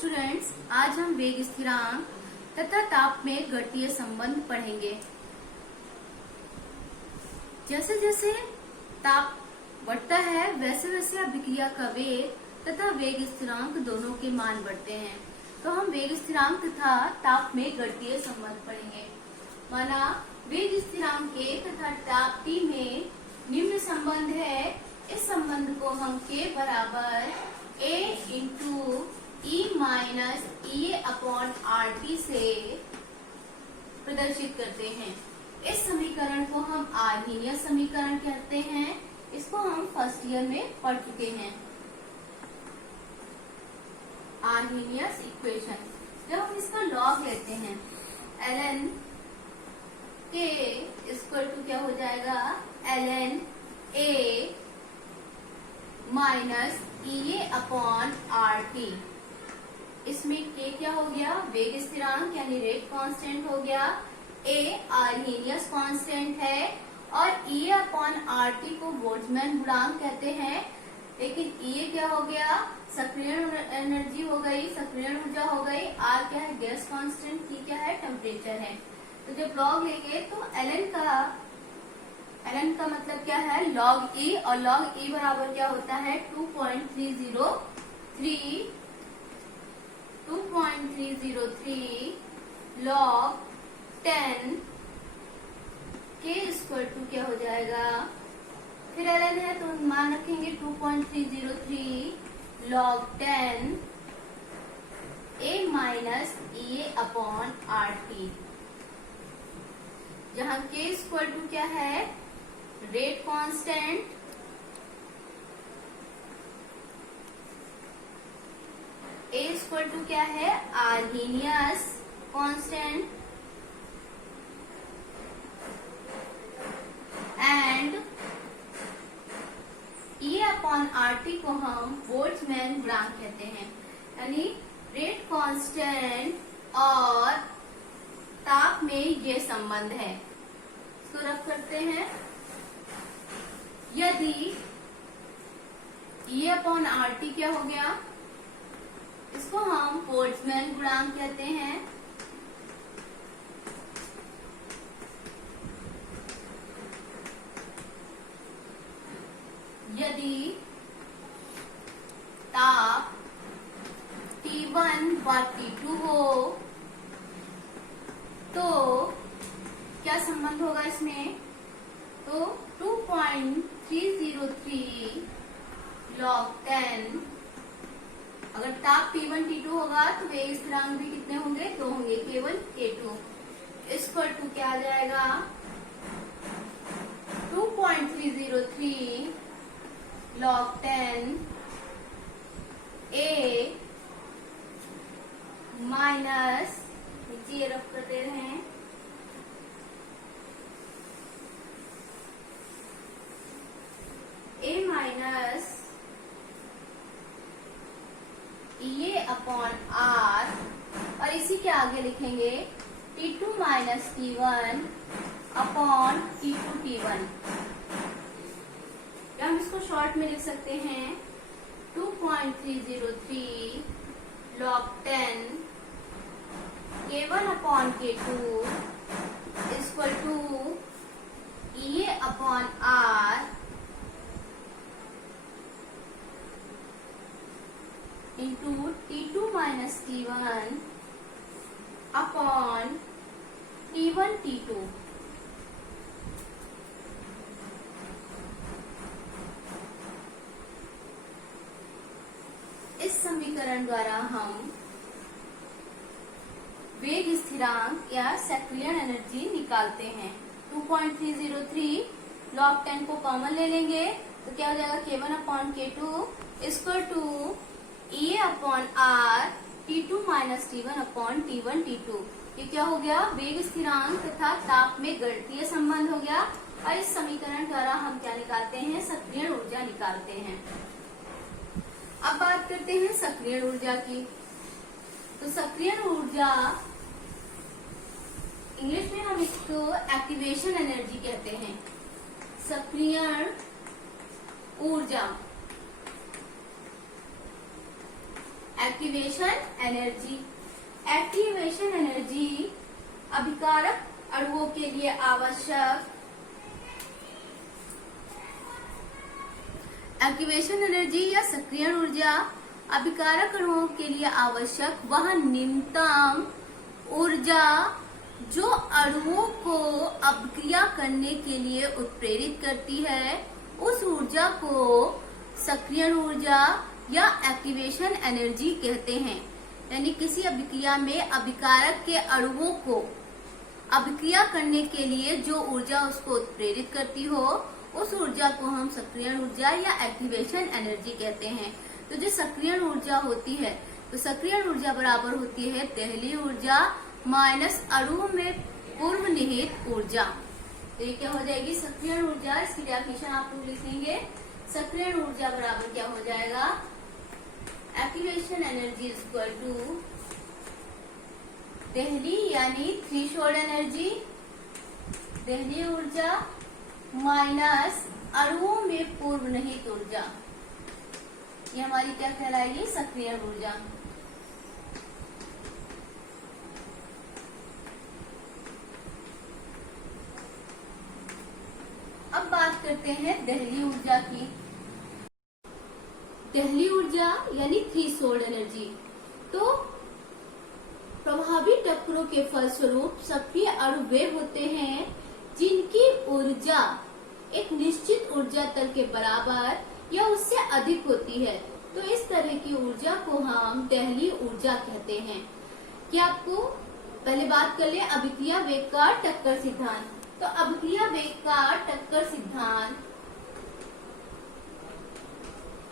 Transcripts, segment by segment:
Students, आज हम वेग स्थिरांक तथा ताप में गणितीय संबंध पढ़ेंगे। जैसे जैसे ताप बढ़ता है वैसे वैसे अभिक्रिया का वेग तथा वेग स्थिरांक दोनों के मान बढ़ते हैं। तो हम वेग स्थिरांक तथा ताप में गणितीय संबंध पढ़ेंगे। माना वेग स्थिरांक के तथा ताप T में निम्न संबंध है। इस संबंध को हम K बराबर A into E minus EA/RT से प्रदर्शित करते हैं। इस समीकरण को हम आर्हीनियस समीकरण कहते हैं। इसको हम फर्स्ट ईयर में पढ़ चुके हैं। आर्हीनियस इक्वेशन, जब हम इसका लॉग लेते हैं ln K इक्वल टू क्या हो जाएगा, ln A माइनस EA/RT। इसमें K क्या हो गया, वेग स्थिरांक यानी रेट कांस्टेंट हो गया। A आर्हीनियस कांस्टेंट है और EA/RT को बोल्ट्जमैन गुणांक कहते हैं। लेकिन EA क्या हो गया, सक्रिय एनर्जी हो गई, सक्रिय ऊर्जा हो गई। R क्या है, गैस कांस्टेंट। T क्या है, टेम्परेचर है। तो जब लॉग लेंगे तो ln का मतलब क्या है, log E, और log E बराबर क्या होता है 2.303 log 10 K इक्वल टू क्या हो जाएगा, फिर ln है तो मान रखेंगे 2.303 log 10 A माइनस EA/RT, जहाँ K इक्वल टू क्या है, rate constant, A equal to क्या है, आर्हीनियस कांस्टेंट, एंड EA/RT को हम बोल्ट्जमैन गुणांक कहते हैं। यानी रेट कांस्टेंट और ताप में ये संबंध है। इसको रख करते हैं। यदि EA/RT क्या हो गया, इसको हम बोल्ट्जमैन गुणांक कहते हैं। यदि ताप T1 व T2 हो तो क्या संबंध होगा इसमें, तो 2.303 log 10। अगर ताप T1 T2 होगा तो वेग स्थिरांक भी कितने होंगे, 2 होंगे, केवल K2 इक्वल टू क्या आ जाएगा 2.303 log 10 A माइनस, नीचे रख कर दे रहे हैं, A माइनस EA/R, और इसी के आगे लिखेंगे T2 minus T1 upon T2 T1। या हम इसको शॉर्ट में लिख सकते हैं 2.303 log 10 K1 upon K2 equal to EA/R into T2 minus T1 upon T1 T2। इस समीकरण द्वारा हम वेग स्थिरांक या सक्रिय एनर्जी निकालते हैं। 2.303 log 10 को कॉमन ले लेंगे तो क्या हो जाएगा, K1/K2 equal to EA/R T2 minus T1 T2। ये क्या हो गया, वेग स्थिरांक तथा ताप में गणितीय संबंध हो गया। और इस समीकरण द्वारा हम क्या निकालते हैं, सक्रिय ऊर्जा निकालते हैं। अब बात करते हैं सक्रिय ऊर्जा की। तो सक्रिय ऊर्जा इंग्लिश में हम इसको एक्टिवेशन एनर्जी कहते हैं। सक्रिय ऊर्जा एक्टिवेशन एनर्जी। एक्टिवेशन एनर्जी अभिकारक अणुओं के लिए आवश्यक एक्टिवेशन एनर्जी या सक्रियण ऊर्जा अभिकारक अणुओं के लिए आवश्यक वह न्यूनतम ऊर्जा जो अणुओं को अभिक्रिया करने के लिए उत्प्रेरित करती है, उस ऊर्जा को सक्रियण ऊर्जा या एक्टिवेशन एनर्जी कहते हैं। यानी किसी अभिक्रिया में अभिकारक के अणुओं को अभिक्रिया करने के लिए जो ऊर्जा उसको उत्प्रेरित करती हो, उस ऊर्जा को हम सक्रियण ऊर्जा या एक्टिवेशन एनर्जी कहते हैं। तो जो सक्रियण ऊर्जा होती है, तो सक्रियण ऊर्जा बराबर होती है दहली ऊर्जा माइनस अणु में पूर्व निहित ऊर्जा। तो ये क्या हो जाएगी सक्रियण ऊर्जा। इसकी डेफिनेशन आप लोग लिखेंगे। सक्रियण ऊर्जा बराबर क्या हो जाएगा, activation energy equal to Delhi यानी थ्रेशोल्ड एनर्जी, दहली ऊर्जा माइनस अणुओं में पूर्व निहित ऊर्जा। ये हमारी क्या कहलाएगी, सक्रियण ऊर्जा। अब बात करते हैं दहली ऊर्जा की। दहली ऊर्जा यानी थ्रेशोल्ड एनर्जी। तो प्रभावी टक्करों के फलस्वरूप सक्रिय अणु वे होते हैं जिनकी ऊर्जा एक निश्चित ऊर्जा तल के बराबर या उससे अधिक होती है। तो इस तरह की ऊर्जा को हम दहली ऊर्जा कहते हैं। क्या आपको पहले बात कर ले अभिक्रिया वेग का टक्कर सिद्धांत। तो अभिक्रिया वेग का टक्कर सिद्धांत,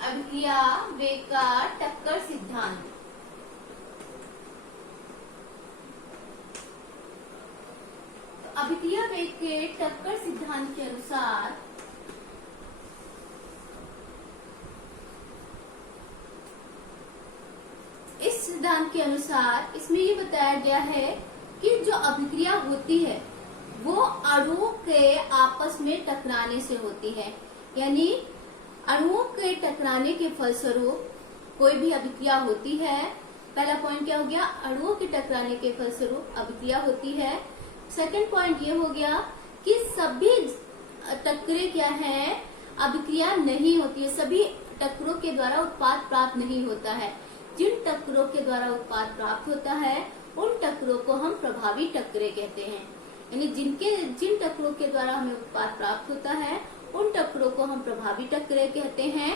अभिक्रिया वेग का टक्कर सिद्धांत अभिक्रिया वेग के टक्कर सिद्धांत के अनुसार इस सिद्धांत के अनुसार इसमें ये बताया गया है कि जो अभिक्रिया होती है वो अणुओं के आपस में टकराने से होती है। यानी अणुओं के टकराने के फलस्वरूप कोई भी अभिक्रिया होती है। पहला पॉइंट क्या हो गया, अणुओं के टकराने के फलस्वरूप अभिक्रिया होती है। सेकंड पॉइंट ये हो गया कि सभी टक्करें क्या है, अभिक्रिया नहीं होती है। सभी टक्करों के द्वारा उत्पाद प्राप्त नहीं होता है। जिन टक्करों के द्वारा उत्पाद प्राप्त होता है उन टक्करों को हम प्रभावी टक्करें कहते हैं। यानी जिन टक्करों के द्वारा हमें उत्पाद प्राप्त होता है उन टक्करों को हम प्रभावी टक्करें कहते हैं।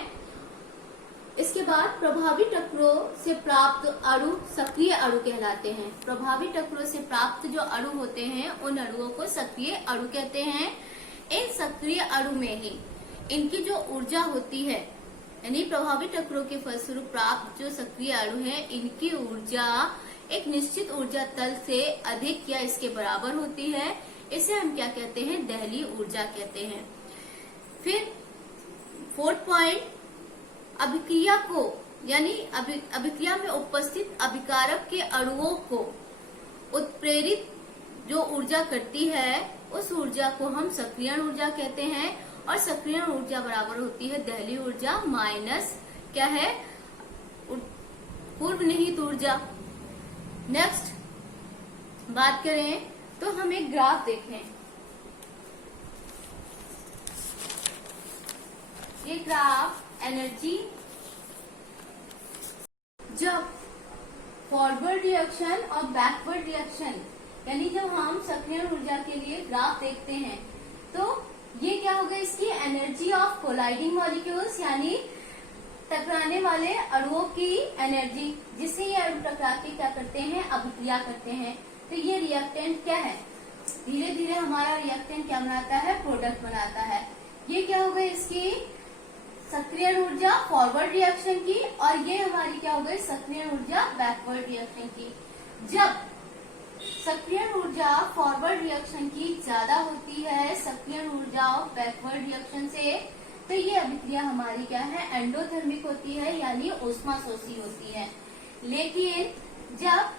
इसके बाद प्रभावी टक्करों से प्राप्त अणु सक्रिय अणु कहलाते हैं। प्रभावी टक्करों से प्राप्त जो अणु होते हैं उन अणुओं को सक्रिय अणु कहते हैं। इन सक्रिय अणु में ही इनकी जो ऊर्जा होती है, यानी प्रभावी टक्करों के फलस्वरूप प्राप्त जो सक्रिय अणु है, इनकी ऊर्जा एक निश्चित ऊर्जा तल से अधिक या इसके बराबर होती है। इसे हम क्या कहते हैं, दहली ऊर्जा कहते हैं। फिर फोर्थ पॉइंट, अभिक्रिया को यानी अभिक्रिया में उपस्थित अभिकारक के अणुओं को उत्प्रेरित जो ऊर्जा करती है उस ऊर्जा को हम सक्रियण ऊर्जा कहते हैं। और सक्रियण ऊर्जा बराबर होती है दहली ऊर्जा माइनस क्या है, पूर्व निहित ऊर्जा। नेक्स्ट बात करें तो हम एक ग्राफ देखें। ये ग्राफ एनर्जी जब फॉरवर्ड रिएक्शन और बैकवर्ड रिएक्शन यानी जब हम सक्रियण ऊर्जा के लिए ग्राफ देखते हैं तो ये क्या होगा, इसकी एनर्जी ऑफ कोलाइडिंग मॉलिक्यूल्स यानी टकराने वाले अणुओं की एनर्जी, जिससे ये अणु टकरा के क्या करते हैं, अभिक्रिया करते हैं। तो ये रिएक्टेंट क्या है, धीरे धीरे हमारा रिएक्टेंट क्या बनाता है, प्रोडक्ट बनाता है। ये क्या होगा, इसकी सक्रियण ऊर्जा फॉरवर्ड रिएक्शन की, और ये हमारी क्या हो गई, सक्रियण ऊर्जा बैकवर्ड रिएक्शन की। जब सक्रियण ऊर्जा फॉरवर्ड रिएक्शन की ज्यादा होती है सक्रियण ऊर्जा बैकवर्ड रिएक्शन से, तो ये अभिक्रिया हमारी क्या है, एंडोथर्मिक होती है यानी ऊष्माशोषी होती है। लेकिन जब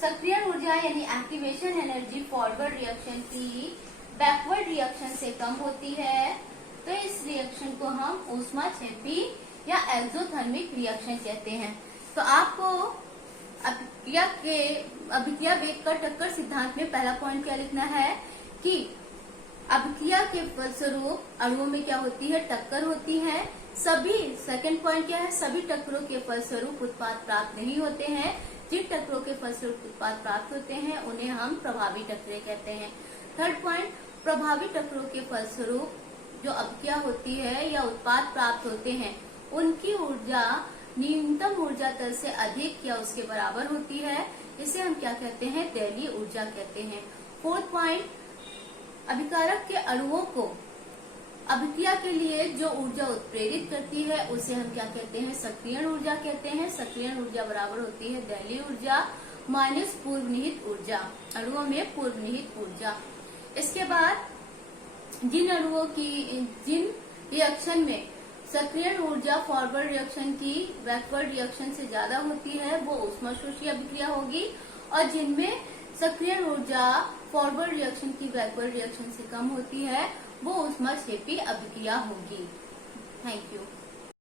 सक्रियण ऊर्जा यानी एक्टिवेशन एनर्जी फॉरवर्ड रिएक्शन की बैकवर्ड रिएक्शन से कम होती है तो इस रिएक्शन को हम ऊष्माक्षेपी या एक्सोथर्मिक रिएक्शन कहते हैं। तो आपको अभिक्रिया वेग का टक्कर सिद्धांत में पहला पॉइंट क्या लिखना है कि अभिक्रिया के फलस्वरूप अणुओं में क्या होती है, टक्कर होती है। सेकंड पॉइंट क्या है, सभी टक्करों के फलस्वरूप उत्पाद प्राप्त नहीं होते हैं। जिन टक्करों के फलस्वरूप उत्पाद प्राप्त होते हैं उन्हें हम प्रभावी टक्करें कहते हैं। थर्ड पॉइंट, प्रभावी टक्करों के फलस्वरूप जो अभिक्रिया होती है या उत्पाद प्राप्त होते हैं उनकी ऊर्जा न्यूनतम ऊर्जा तल से अधिक या उसके बराबर होती है। इसे हम क्या कहते हैं, दैलीय ऊर्जा कहते हैं। फोर्थ पॉइंट, अभिकारक के अणुओं को अभिक्रिया के लिए जो ऊर्जा उत्प्रेरित करती है उसे हम क्या कहते हैं, सक्रियण ऊर्जा कहते हैं। सक्रियण ऊर्जा बराबर होती है दैलीय ऊर्जा माइनस पूर्व निहित ऊर्जा, अणुओं में पूर्व निहित ऊर्जा। इसके बाद जिन रिएक्शन में सक्रियण ऊर्जा फॉरवर्ड रिएक्शन की बैकवर्ड रिएक्शन से ज्यादा होती है वो ऊष्माशोषी अभिक्रिया होगी, और जिनमें सक्रियण ऊर्जा फॉरवर्ड रिएक्शन की बैकवर्ड रिएक्शन से कम होती है वो ऊष्माक्षेपी अभिक्रिया होगी। Thank you.